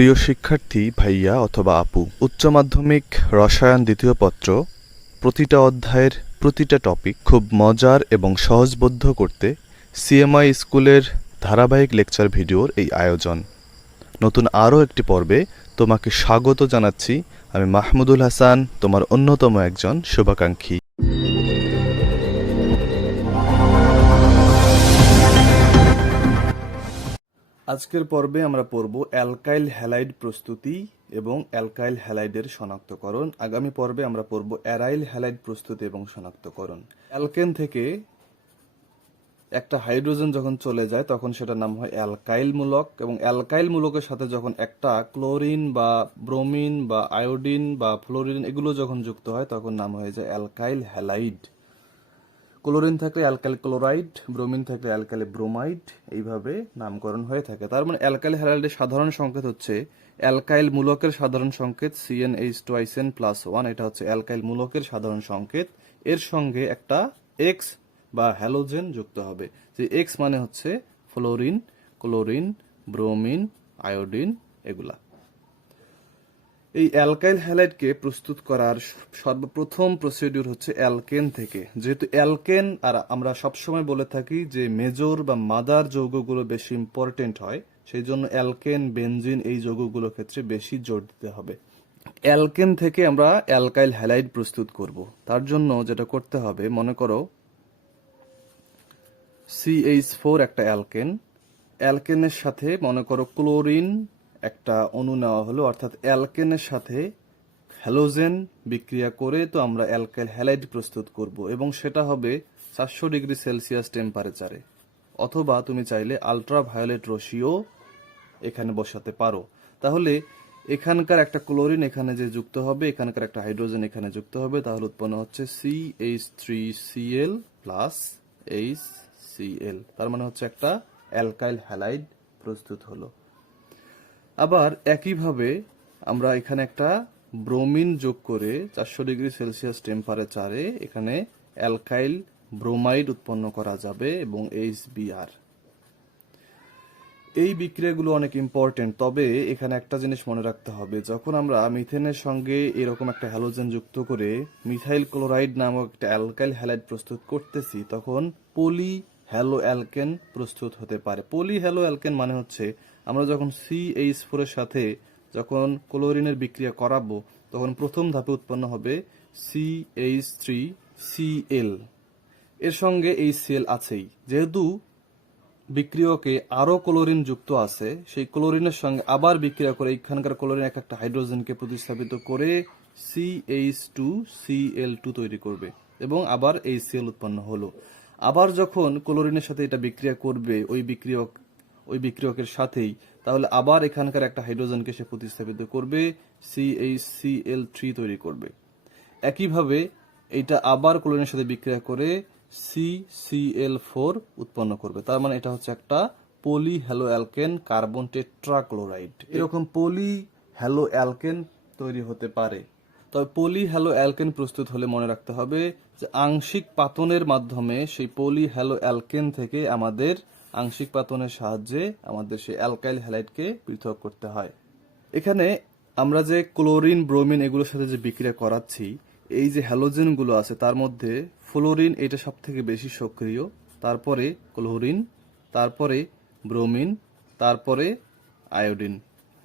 প্রিয় শিক্ষার্থী ভাইয়া অথবা আপু, উচ্চ মাধ্যমিক রসায়ন দ্বিতীয় পত্র প্রতিটা অধ্যায়ের প্রতিটা টপিক খুব মজার এবং সহজবোধ্য করতে সিএমআই স্কুলের ধারাবাহিক লেকচার ভিডিওর এই আয়োজন। নতুন আরও একটি পর্বে তোমাকে স্বাগত জানাচ্ছি। আমি মাহমুদুল হাসান, তোমার অন্যতম একজন শুভাকাঙ্ক্ষী। আজকের পর্বে আমরা পড়ব অ্যালকাইল হ্যালাইড প্রস্তুতি এবং অ্যালকাইল হ্যালাইডের শনাক্তকরণ। আগামী পর্বে আমরা পড়ব অ্যারাইল হ্যালাইড প্রস্তুতি এবং শনাক্তকরণ। অ্যালকেন থেকে একটা হাইড্রোজেন যখন চলে যায় তখন সেটার নাম হয় অ্যালকাইল মূলক, এবং অ্যালকাইল মূলকের সাথে যখন একটা ক্লোরিন বা ব্রোমিন বা আয়োডিন বা ফ্লোরিন এগুলো যখন যুক্ত হয় তখন নাম হয়ে যায় অ্যালকাইল হ্যালাইড। ক্লোরিন থাকলে অ্যালকাইল ক্লোরাইড, ব্রোমিন থাকলে অ্যালকাইল ব্রোমাইড, এইভাবে নামকরণ হয়ে থাকে। তার মানে অ্যালকাইল হ্যালাইডের সাধারণ সংকেত হচ্ছে অ্যালকাইল মূলকের সাধারণ সংকেত CnH2n+1, এটা হচ্ছে অ্যালকাইল মূলকের সাধারণ সংকেত। এর সঙ্গে একটা এক্স বা হ্যালোজেন যুক্ত হবে, যে এক্স মানে হচ্ছে ফ্লোরিন, ক্লোরিন, ব্রোমিন, আয়োডিন এগুলা। এই অ্যালকাইল হ্যালাইডকে প্রস্তুত করার সর্বপ্রথম প্রসিডিউর হচ্ছে অ্যালকেন থেকে। যেহেতু অ্যালকেন, আর আমরা সবসময় বলে থাকি যে মেজর বা মাদার যৌগগুলো বেশি ইম্পর্টেন্ট হয়, সেই জন্য অ্যালকেন, বেনজিন এই যৌগগুলোর ক্ষেত্রে বেশি জোর দিতে হবে। অ্যালকেন থেকে আমরা অ্যালকাইল হ্যালাইড প্রস্তুত করব। তার জন্য যেটা করতে হবে, মনে করো CH4 একটা অ্যালকেন, অ্যালকেনের সাথে মনে করো ক্লোরিন একটা অণু নেওয়া হলো, অর্থাৎ অ্যালকেনের সাথে হ্যালোজেন বিক্রিয়া করে তো আমরা অ্যালকাইল হ্যালাইড প্রস্তুত করব, এবং সেটা হবে 400 ডিগ্রি সেলসিয়াস টেম্পারেচারে, অথবা তুমি চাইলে আলট্রা ভায়োলেট রশ্মিও এখানে বসাতে পারো। তাহলে এখানকার একটা ক্লোরিন এখানে যে যুক্ত হবে, এখানকার একটা হাইড্রোজেন এখানে যুক্ত হবে, তাহলে উৎপন্ন হচ্ছে CH3Cl প্লাস HCl। তার মানে হচ্ছে একটা অ্যালকাইল হ্যালাইড প্রস্তুত হলো। আবার একইভাবে আমরা এখানে একটা ব্রোমিন যোগ করে 400 ডিগ্রি সেলসিয়াস টেম্পারেচারে এখানে অ্যালকাইল ব্রোমাইড উৎপন্ন করা যাবে, এবং HBr। এই বিক্রিয়াগুলো অনেক ইম্পর্টেন্ট। তবে এখানে একটা জিনিস মনে রাখতে হবে, যখন আমরা মিথেনের সঙ্গে এরকম একটা হ্যালোজেন যুক্ত করে মিথাইল ক্লোরাইড নামক একটা অ্যালকাইল হ্যালাইড প্রস্তুত করতেছি, তখন পলি হ্যালো অ্যালকেন প্রস্তুত হতে পারে। পলি হ্যালো অ্যালকেন মানে হচ্ছে আমরা যখন CH4 এর সাথে যখন ক্লোরিনের বিক্রিয়া করাবো, তখন প্রথম ধাপে উৎপন্ন হবে CH3Cl, এর সঙ্গে HCl আছেই। যেহেতু বিক্রিয়কে আরো ক্লোরিন যুক্ত আছে, সেই ক্লোরিনের সঙ্গে আবার বিক্রিয়া করে এখানকার ক্লোরিন এক একটা হাইড্রোজেনকে প্রতিস্থাপিত করে CH2Cl2 তৈরি করবে, এবং আবার HCl উৎপন্ন হলো। আবার যখন ক্লোরিনের সাথে এটা বিক্রিয়া করবে ওই বিক্রিয়কের সাথেই, তাহলে আবার এখানকার একটা হাইড্রোজেনকে সে প্রতিস্থাপিত করবে, CHCl3 তৈরি করবে। একইভাবে এটা আবার ক্লোরিনের সাথে বিক্রিয়া করে CCl4 উৎপন্ন করবে। তার মানে এটা হচ্ছে একটা পলি হ্যালো অ্যালকেন কার্বন টেট্রাক্লোরাইড। এরকম পলি হ্যালো অ্যালকেন তৈরি হতে পারে। তবে পলি হ্যালো অ্যালকেন প্রস্তুত হলে মনে রাখতে হবে যে আংশিক পাতনের মাধ্যমে সেই পলি হ্যালো অ্যালকেন থেকে আমাদের আংশিক পাতনের সাহায্যে আমাদের সেই অ্যালকাইল হ্যালাইডকে পৃথক করতে হয়। এখানে আমরা যে ক্লোরিন, ব্রোমিন এগুলোর সাথে যে বিক্রিয়া করাচ্ছি, এই যে হ্যালোজেনগুলো আছে তার মধ্যে ফ্লোরিন এটা সব থেকে বেশি সক্রিয়, তারপরে ক্লোরিন, তারপরে ব্রোমিন, তারপরে আয়োডিন।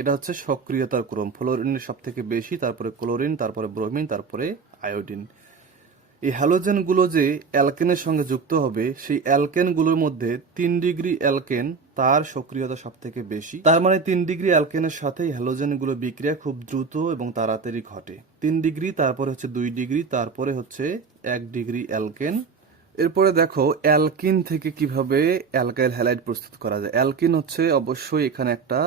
এটা হচ্ছে সক্রিয়তার ক্রম। ফ্লোরিনের সব থেকে বেশি, তারপরে ক্লোরিন, তারপরে ব্রোমিন, তারপরে আয়োডিন। এই হ্যালোজেনগুলো যে অ্যালকেনের সঙ্গে যুক্ত হবে, সেই অ্যালকেনগুলোর মধ্যে 3 ডিগ্রি অ্যালকেন তার সক্রিয়তা সব থেকে বেশি। তার মানে 3 ডিগ্রি অ্যালকেনের সাথে হ্যালোজেনগুলো বিক্রিয়া খুব দ্রুত এবং তাড়াতাড়ি ঘটে। 3 ডিগ্রি, তারপরে হচ্ছে 2 ডিগ্রি, তারপরে হচ্ছে 1 ডিগ্রি অ্যালকেন। এরপরে দেখো অ্যালকিন থেকে কিভাবে অ্যালকাইল হ্যালাইড প্রস্তুত করা যায়। অ্যালকিন হচ্ছে অবশ্যই এখানে একটা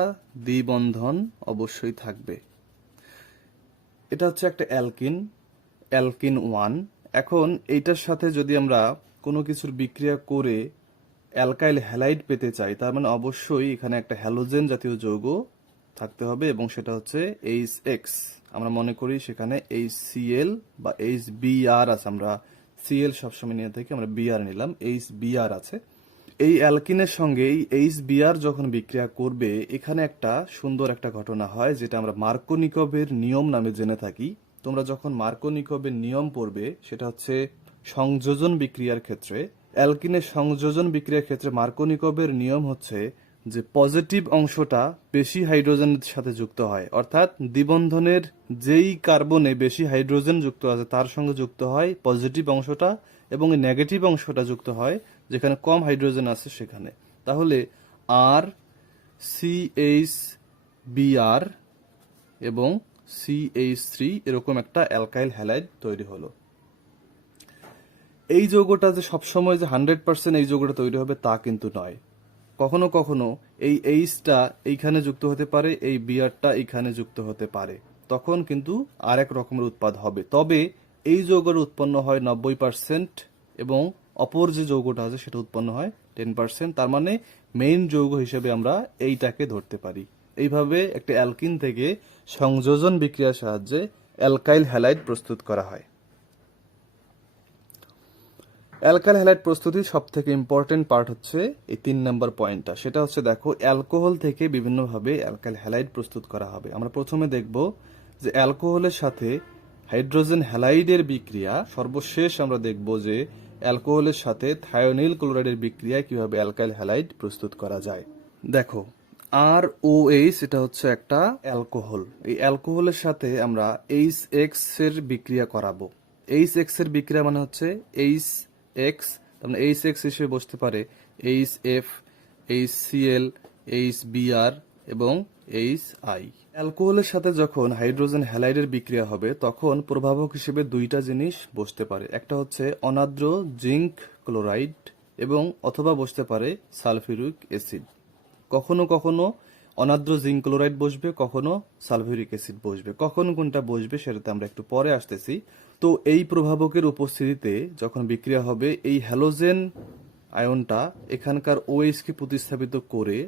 দ্বিবন্ধন অবশ্যই থাকবে। এটা হচ্ছে একটা অ্যালকিন, অ্যালকিন 1। এখন এইটার সাথে যদি আমরা কোনো কিছুর বিক্রিয়া করে অ্যালকাইল হ্যালাইড পেতে চাই, তার মানে অবশ্যই এখানে একটা হ্যালোজেন জাতীয় যৌগ থাকতে হবে, এবং সেটা হচ্ছে HX। আমরা মনে করি সেখানে HCl বা HBr আছে, আমরা Cl সবসময় নিয়ে থাকি, আমরা Br নিলাম, HBr আছে। এই অ্যালকিনের সঙ্গে এই HBr যখন বিক্রিয়া করবে, এখানে একটা সুন্দর একটা ঘটনা হয় যেটা আমরা মার্কোনিকভের নিয়ম নামে জেনে থাকি। তোমরা যখন মার্কোনিকভের নিয়ম পড়বে, সেটা হচ্ছে সংযোজন বিক্রিয়ার ক্ষেত্রে, অ্যালকিনের সংযোজন বিক্রিয়ার ক্ষেত্রে মার্কোনিকভের নিয়ম হচ্ছে যে পজিটিভ অংশটা বেশি হাইড্রোজেনের সাথে যুক্ত হয়, অর্থাৎ দ্বিবন্ধনের যেই কার্বনে বেশি হাইড্রোজেন যুক্ত আছে তার সঙ্গে যুক্ত হয় পজিটিভ অংশটা, এবং নেগেটিভ অংশটা যুক্ত হয় যেখানে কম হাইড্রোজেন আছে সেখানে। তাহলে RCH এবং CH3 এরকম একটা অ্যালকাইল হ্যালাইড তৈরি হলো। এই যৌগটা যে সবসময় যে 100% এই যৌগটা তৈরি হবে তা কিন্তু নয়। কখনো কখনো এই এইচটা এইখানে যুক্ত হতে পারে, এই বিআরটা এইখানে যুক্ত হতে পারে, তখন কিন্তু আরেক রকমের উৎপাদ হবে। তবে এই যৌগের উৎপন্ন হয় 90% এবং অপর যে যৌগটা আছে সেটা উৎপন্ন হয় 10%। তার মানে মেইন যৌগ হিসেবে আমরা এইটাকে ধরতে পারি। এইভাবে একটা অ্যালকিন থেকে সংযোজন বিক্রিয়ার সাহায্যে অ্যালকাইল হ্যালাইড প্রস্তুত করা হয়। অ্যালকাইল হ্যালাইড প্রস্তুতির সব থেকে ইম্পর্টেন্ট পার্ট হচ্ছে এই 3 নম্বর পয়েন্টটা। সেটা হচ্ছে দেখো, অ্যালকোহল থেকে বিভিন্নভাবে অ্যালকাইল হ্যালাইড প্রস্তুত করা হবে। আমরা প্রথমে দেখব যে অ্যালকোহলের সাথে হাইড্রোজেন হ্যালাইডের বিক্রিয়া। সর্বশেষ আমরা দেখব যে অ্যালকোহলের সাথে থায়োনিল ক্লোরাইডের বিক্রিয়ায় কিভাবে অ্যালকাইল হ্যালাইড প্রস্তুত করা যায়। দেখো, ROH এটা হচ্ছে একটা অ্যালকোহল। এই অ্যালকোহলের সাথে আমরা HX এর বিক্রিয়া করাবো। HX এর বিক্রিয়া মানে হচ্ছে HX, তার মানে HX হিসেবে বসতে পারে HF, HCl, HBr এবং HI। অ্যালকোহলের সাথে যখন হাইড্রোজেন হ্যালাইডের বিক্রিয়া হবে তখন প্রভাবক হিসেবে দুইটা জিনিস বসতে পারে। একটা হচ্ছে অনার্দ্র জিঙ্ক ক্লোরাইড এবং অথবা বসতে পারে সালফিউরিক অ্যাসিড। কখনো কখনো অনার্দ্র জিঙ্ক ক্লোরাইড বসবে, কখনো সালফিউরিক অ্যাসিড বসবে। কখন কোনটা বসবে সেটাতে আমরা একটু পরে আসতেছি। তো এই প্রভাবকের উপস্থিতিতে যখন বিক্রিয়া হবে, এই হ্যালোজেন আয়নটা এখানকার OH কে প্রতিস্থাপিত করে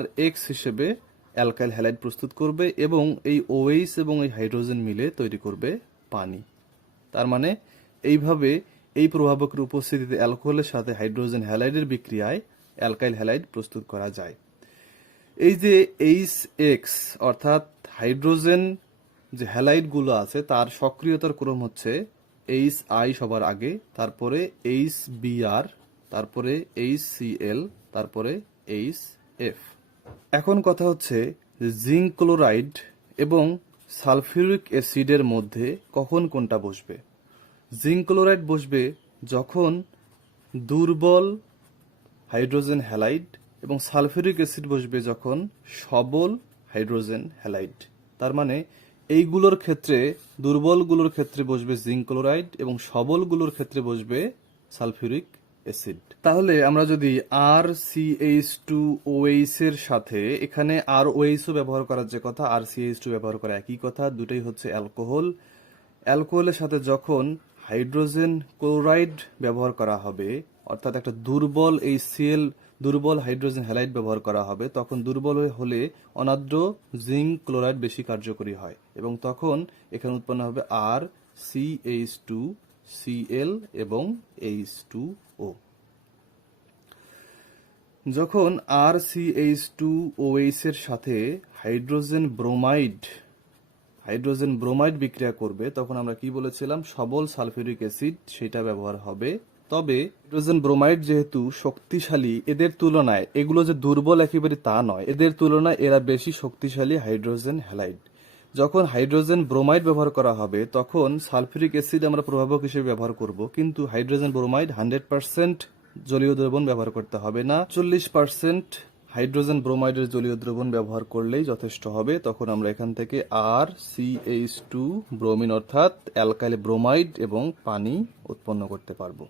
RX হিসেবে অ্যালকাইল হ্যালাইড প্রস্তুত করবে এবং এই OH এবং এই হাইড্রোজেন মিলে তৈরি করবে পানি। তার মানে এইভাবে এই প্রভাবকের উপস্থিতিতে অ্যালকোহলের সাথে হাইড্রোজেন হ্যালাইডের বিক্রিয়ায় অ্যালকাইল হ্যালাইড প্রস্তুত করা যায়। এই যে HX অর্থাৎ হাইড্রোজেন যে হ্যালাইডগুলো আছে তার সক্রিয়তার ক্রম হচ্ছে HI সবার আগে, তারপরে HBr, তারপরে HCl, তারপরে HF। এখন কথা হচ্ছে জিঙ্ক ক্লোরাইড এবং সালফিউরিক অ্যাসিডের মধ্যে কখন কোনটা বসবে। জিঙ্ক ক্লোরাইড বসবে যখন দুর্বল হাইড্রোজেন হ্যালাইড, এবং সালফিউরিক অ্যাসিড বসবে যখন সবল হাইড্রোজেন হ্যালাইড। তার মানে এইগুলোর ক্ষেত্রে, দুর্বলগুলোর ক্ষেত্রে বসবে জিঙ্ক ক্লোরাইড এবং সবলগুলোর ক্ষেত্রে বসবে সালফিউরিক অ্যাসিড। তাহলে আমরা যদি RCH2OH এর সাথে, এখানে ROH ও ব্যবহার করার যে কথা, RCH2 ব্যবহার করা একই কথা, দুটোই হচ্ছে অ্যালকোহল। অ্যালকোহলের সাথে যখন হাইড্রোজেন ক্লোরাইড ব্যবহার করা হবে, অর্থাৎ একটা দুর্বল HCl, দুর্বল হাইড্রোজেন হ্যালাইড ব্যবহার করা হবে, তখন দুর্বল হলে অনার্দ্র জিঙ্ক ক্লোরাইড বেশি কার্যকরী হয় এবং তখন এখানে উৎপন্ন হবে RCH2Cl এবং H2O। যখন RCH2OH এর সাথে হাইড্রোজেন ব্রোমাইড বিক্রিয়া করবে তখন আমরা কি বলেছিলাম, সবল সালফিউরিক অ্যাসিড সেটা ব্যবহার হবে। তবে হাইড্রোজেন ব্রোমাইড যেহেতু শক্তিশালী, এদের তুলনায় এগুলো যে দুর্বল একেবারে তা নয়, এদের তুলনায় এরা বেশি শক্তিশালী হাইড্রোজেন হ্যালাইড। যখন হাইড্রোজেন ব্রোমাইড ব্যবহার করা হবে তখন সালফিউরিক অ্যাসিড আমরা প্রভাবক হিসেবে ব্যবহার করব, কিন্তু হাইড্রোজেন ব্রোমাইড 100% জলীয় দ্রবণ ব্যবহার করতে হবে না, 40% হাইড্রোজেন ব্রোমাইডের জলীয় দ্রবণ ব্যবহার করলেই যথেষ্ট হবে। তখন আমরা এখান থেকে RCH2 ব্রোমিন অর্থাৎ অ্যালকাইল ব্রোমাইড এবং পানি উৎপন্ন করতে পারবো।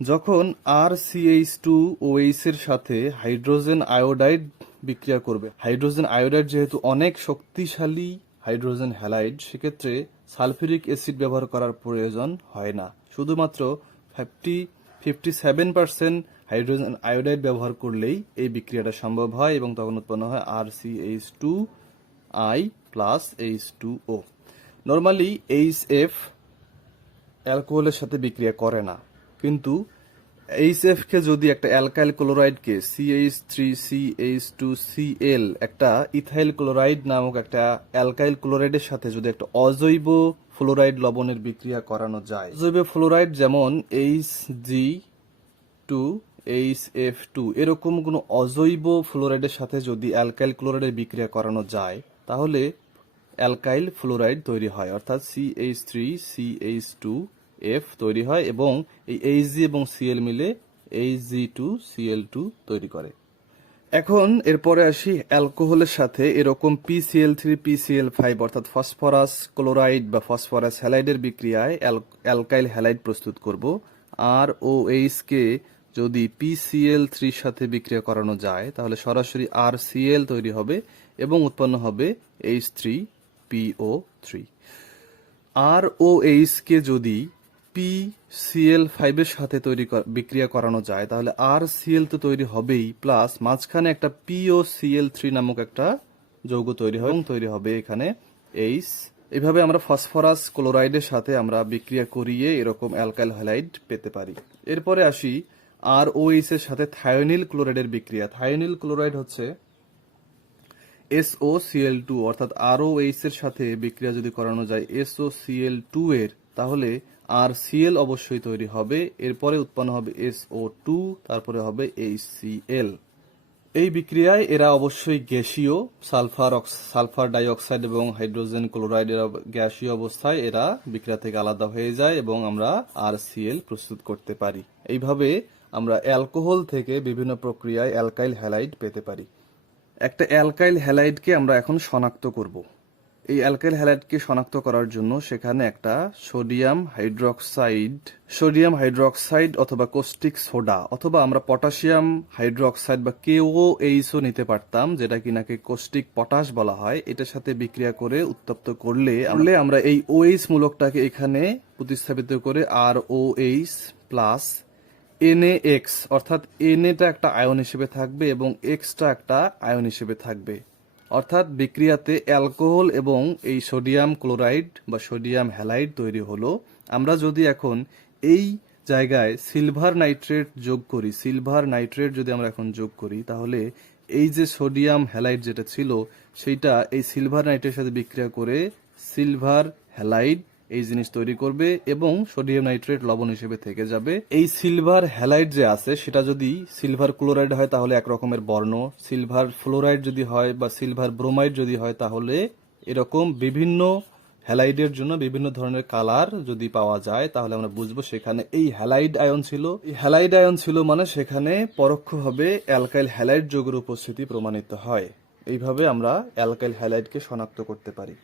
যখন RCH2OH এর সাথে হাইড্রোজেন আয়োডাইড বিক্রিয়া করবে, হাইড্রোজেন আয়োডাইড যেহেতু অনেক শক্তিশালী হাইড্রোজেন হ্যালাইড, সেক্ষেত্রে সালফিউরিক অ্যাসিড ব্যবহার করার প্রয়োজন হয় না, শুধুমাত্র 57% হাইড্রোজেন আয়োডাইড ব্যবহার করলেই এই বিক্রিয়াটা সম্ভব হয় এবং তখন উৎপন্ন হয় RCH2I plus H2O। Normally HF অ্যালকোহলের সাথে বিক্রিয়া করে না, কিন্তু HF কে যদি একটা অ্যালকাইল ক্লোরাইডকে CH3CH2Cl একটা ইথাইল ক্লোরাইড নামক একটা অ্যালকাইল ক্লোরাইডের সাথে যদি একটা অজৈব ফ্লোরাইড লবণের বিক্রিয়া করানো যায়, অজৈব ফ্লোরাইড যেমন Hg2HF2 এরকম কোনো অজৈব ফ্লোরাইডের সাথে যদি অ্যালকাইল ক্লোরাইডের বিক্রিয়া করানো যায়, তাহলে অ্যালকাইল ফ্লোরাইড তৈরি হয়, অর্থাৎ CH3CH2F তৈরি হয় এবং এই Hg এবং Cl মিলে Hg2Cl2 তৈরি করে। এখন এরপরে আসি অ্যালকোহলের সাথে এরকম PCl3 PCl5 অর্থাৎ ফসফরাস ক্লোরাইড বা ফসফরাস হ্যালাইডের বিক্রিয়ায় অ্যালকাইল হ্যালাইড প্রস্তুত করব। ROH কে যদি PCl3 সাথে বিক্রিয়া করানো যায় তাহলে সরাসরি RCl তৈরি হবে এবং উৎপন্ন হবে H3PO3। ROH কে যদি PCl5 এর সাথে বিক্রিয়া করানো যায় তাহলে RCl তো তৈরি হবেই, প্লাস মাঝখানে একটা POCl3 নামক একটা যৌগ তৈরি হয় এবং তৈরি হবে এখানে H। এইভাবে আমরা ফসফরাস ক্লোরাইডের সাথে আমরা বিক্রিয়া করিয়ে এরকম অ্যালকাইল হ্যালাইড পেতে পারি। এরপরে আসি ROH এর সাথে থায়োনিল ক্লোরাইডের বিক্রিয়া। থায়োনিল ক্লোরাইড হচ্ছে SOCl2 অর্থাৎ ROH এর সাথে বিক্রিয়া যদি করানো যায় SOCl2 এর, তাহলে RCl অবশ্যই তৈরি হবে, এরপরে উৎপন্ন হবে SO2, তারপরে হবে HCl। এই বিক্রিয়ায় এরা অবশ্যই গ্যাসীয়, সালফার ডাইঅক্সাইড এবং হাইড্রোজেন ক্লোরাইড এরা গ্যাসীয় অবস্থায় এরা বিক্রিয়া থেকে আলাদা হয়ে যায় এবং আমরা RCl প্রস্তুত করতে পারি। এইভাবে আমরা অ্যালকোহল থেকে বিভিন্ন প্রক্রিয়ায় অ্যালকাইল হ্যালাইড পেতে পারি। একটা অ্যালকাইল হ্যালাইডকে আমরা এখন শনাক্ত করব। এই অ্যালকাইল হ্যালাইডকে শনাক্ত করার জন্য সেখানে একটা সোডিয়াম হাইড্রোক্সাইড অথবা কোস্টিক সোডা অথবা আমরা পটাশিয়াম হাইড্রোক্সাইড বা KOH নিতে পারতাম, যেটা কিনাকে কোস্টিক পটাশ বলা হয়। এটার সাথে বিক্রিয়া করে উত্তপ্ত করলে আমরা এই OH মূলকটাকে এখানে প্রতিস্থাপিত করে ROH প্লাস NaX অর্থাৎ Na-টা একটা আয়ন হিসেবে থাকবে এবং X-টা একটা আয়ন হিসেবে থাকবে, অর্থাৎ বিক্রিয়াতে অ্যালকোহল এবং এই সোডিয়াম ক্লোরাইড বা সোডিয়াম হ্যালাইড তৈরি হলো। আমরা যদি এখন এই জায়গায় সিলভার নাইট্রেট যদি আমরা এখন যোগ করি তাহলে এই যে সোডিয়াম হ্যালাইড যেটা ছিল সেইটা এই সিলভার নাইট্রেটের সাথে বিক্রিয়া করে সিলভার হ্যালাইড এই জিনিস তৈরি করবে এবং সোডিয়াম নাইট্রেট লবণ হিসেবে থেকে যাবে। এই সিলভার হ্যালাইড যে আছে সেটা যদি সিলভার ক্লোরাইড হয় তাহলে এক রকমের বর্ণ, সিলভার ফ্লোরাইড যদি হয় বা সিলভার ব্রোমাইড যদি হয় তাহলে এরকম বিভিন্ন হ্যালাইডের জন্য বিভিন্ন ধরনের কালার যদি পাওয়া যায় তাহলে আমরা বুঝবো সেখানে এই হ্যালাইড আয়ন ছিল। এই হ্যালাইড আয়ন ছিল মানে সেখানে পরোক্ষভাবে অ্যালকাইল হ্যালাইড যৌগের উপস্থিতি প্রমাণিত হয়। এইভাবে আমরা অ্যালকাইল হ্যালাইডকে শনাক্ত করতে পারি।